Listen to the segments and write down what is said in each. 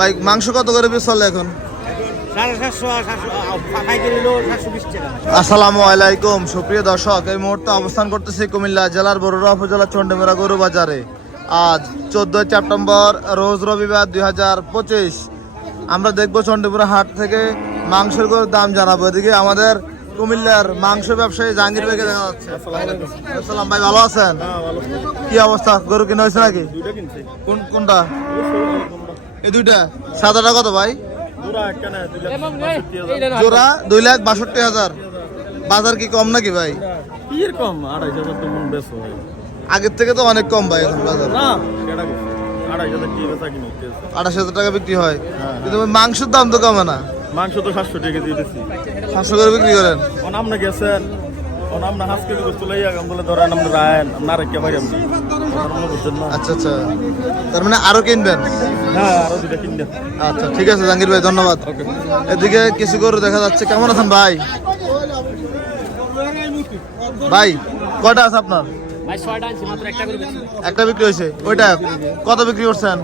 ভাই মাংস কত করে পিস চলে এখন? 750 আসসালামু আলাইকুম সুপ্রিয় দর্শক, এই মুহূর্তে অবস্থান করতেছি কুমিল্লা জেলার বরুড়া উপজেলা চন্ডীমেরা গরু বাজারে। আজ 14 সেপ্টেম্বর রোজ রবিবার 2025। আমরা দেখবো চন্ডীপুরা হাট থেকে মাংসের গরুর দাম জানাবো। এদিকে আমাদের কুমিল্লার মাংস ব্যবসায়ী জাহাঙ্গীর ভাইকে দেখা যাচ্ছে। আসসালাম ভাই, ভালো আছেন? কি অবস্থা, গরু কিনা হয়েছে নাকি? কোনটা? এই দুইটা। সাদাটা কত ভাই? জোড়া 2,62,000। বাজার কি কম নাকি ভাই? কম 2,500 তো মন বেশ হয়। আগের থেকে তো অনেক কম ভাই এখন বাজার। না কেডা গেছে 2,500 টাকা কিনে হইতেছে। 28,000 টাকা বিক্রি হয়, কিন্তু ওই মাংসের দাম তো কমে না। মাংস তো 700 টাকা কেজি দিতেছি। 700 করে বিক্রি করেন? ও নাম না গেছেন, ও নাম না হাসকে বস্তু লইয়া গাম বলে ধরেন আমরা রায়ন আমরা রেখে ভাই আমি আমরা বুঝছেন না। আচ্ছা আচ্ছা, তার মানে আরো কিনবেন? হ্যাঁ আরো দুটা কিনবেন। আচ্ছা ঠিক আছে জাহাঙ্গীর ভাই, ধন্যবাদ। এদিকে কিছু গরু দেখা যাচ্ছে। কেমন আছেন ভাই? ভাই কয়টা আছে আপনার? একটা বিক্রি হয়েছে। ওইটা কত বিক্রি করছেন?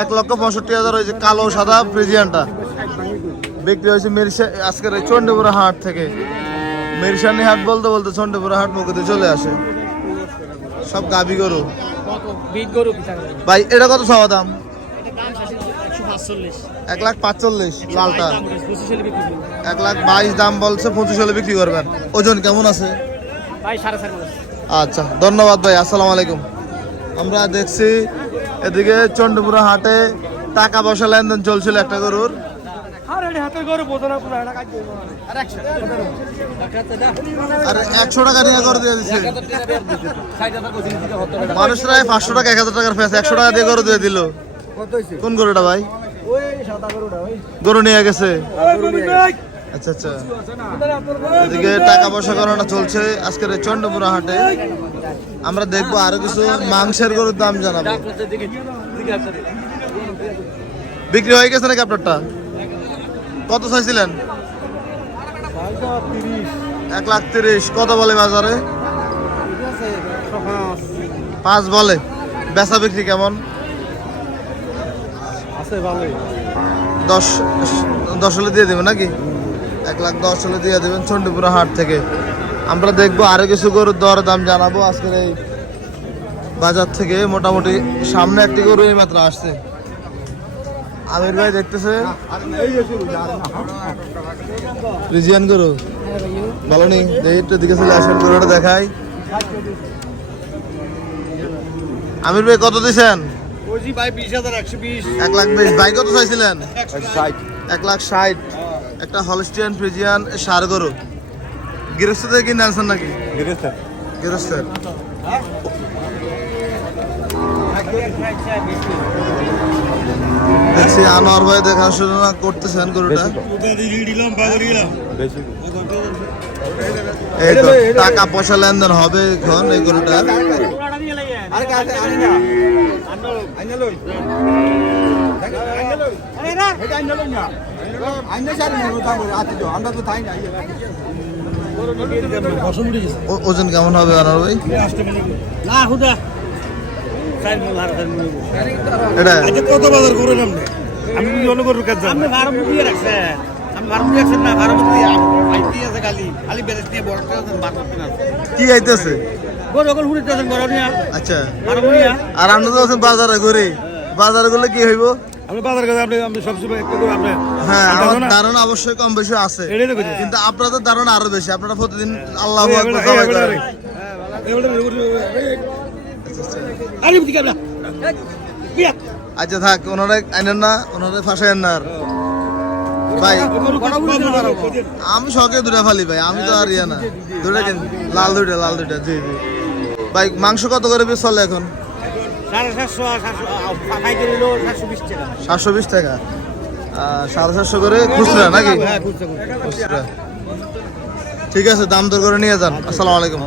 1,65,000 হয়েছে। কালো সাদা ফ্রিজিয়ানটা বিক্রি হয়েছে আজকের এই চন্ডীপুরা হাট থেকে। মেরিসানি হাট বলতে বলতে চন্ডীপুরা হাট মুখে চলে আসে। সব গাভী গরু। ভাই এটা কত চাওয়া দাম? 1,45,000 লালটা। 1,22,000 দাম বলছে, 25 হলে বিক্রি করবেন। ওজন কেমন আছে? আচ্ছা ধন্যবাদ ভাই, আসসালামু আলাইকুম। আমরা দেখছি এদিকে চন্ডীপুরা হাটে টাকা পয়সা লেনদেন চলছিল একটা গরুর। আর 100 টাকা নিয়ে গরু দিয়ে দিচ্ছে মানুষরা। 500 টাকা 1,000 টাকার ফেস 100 টাকা দিয়ে গরু দিয়ে দিল। কোন গরুটা ভাই? গরু নিয়ে গেছে। আচ্ছা আচ্ছা, এদিকে টাকা পয়সা করানো চলছে আজকের এই চন্ডীপুরা হাটে। আমরা দেখবো আরো কিছু মাংসের গরুর দাম জানাবো। বিক্রি হয়ে গেছে নাকি আপনারটা? কত চাইছিলেন? 1,30,000। কত বলে বাজারে? 5 বলে। বেচা বিক্রি কেমন? 10 হলে দিয়ে দেবেন নাকি? 1,10,000 হলে দিয়ে দেবেন চন্ডীপুরা হাট থেকে। আমরা দেখবো আরো কিছু গরুর দর দাম জানাবো আজকের এই বাজার থেকে। মোটামুটি সামনে একটি গরু এই মাত্র আসছে। আমির ভাই দেখতেছে ফ্রিজিয়ান গরু ভালো নেই, একটু দিকে চলে আসেন, গরুটা দেখাই। আমির ভাই কত দিচ্ছেন? 1,20,000। ভাই কত চাইছিলেন? 1,60,000। একটা হলস্টিয়ান ফ্রিজিয়ান সার গরু। গৃহস্থ থেকে কিনে আনছেন নাকি? গৃহস্থের। দেখছি আনোয়ার ভাই দেখাশোনা করতেছেন গরুটা। এই তো টাকা পয়সা লেনদেন হবে এখন এই গরুটা। ওজন কেমন হবে আনোয়ার ভাই? এটা কত বাজার করলাম না আমি অন্য গরুর কাছে আমি 12 মুখি রাখছে। আমি 12 মুখি রাখছেন না, 12 মুখি আইতি আছে খালি খালি বেরেস দিয়ে বড় করে 12 দিন আছে। কি আইতেছে গরু গরু হুড়িতে আছেন বড় নিয়া। আচ্ছা 12 মুখি। আর আমরা তো আছেন বাজারে ঘুরে। বাজারে গেলে কি হইব? আমরা বাজার কাছে আপনি সব সময় একটা করে আপনি। হ্যাঁ আমার ধারণা অবশ্যই কম বেশি আছে, কিন্তু আপনাদের ধারণা আরো বেশি। আপনারা প্রতিদিন আল্লাহু আকবার সবাই করেন। আচ্ছা থাক, ওনারা আইনেন না, ওনারা ফাঁসাইন না। আর ভাই আমি শখে দুটা ফালি ভাই, আমি তো আর ইয়া না। দুটা লাল দুইটা জি জি। ভাই মাংস কত করে পিস চলে এখন? 720 টাকা। 750 করে খুচরা নাকি? খুচরা। ঠিক আছে, দাম দর করে নিয়ে যান। আসসালামু আলাইকুম।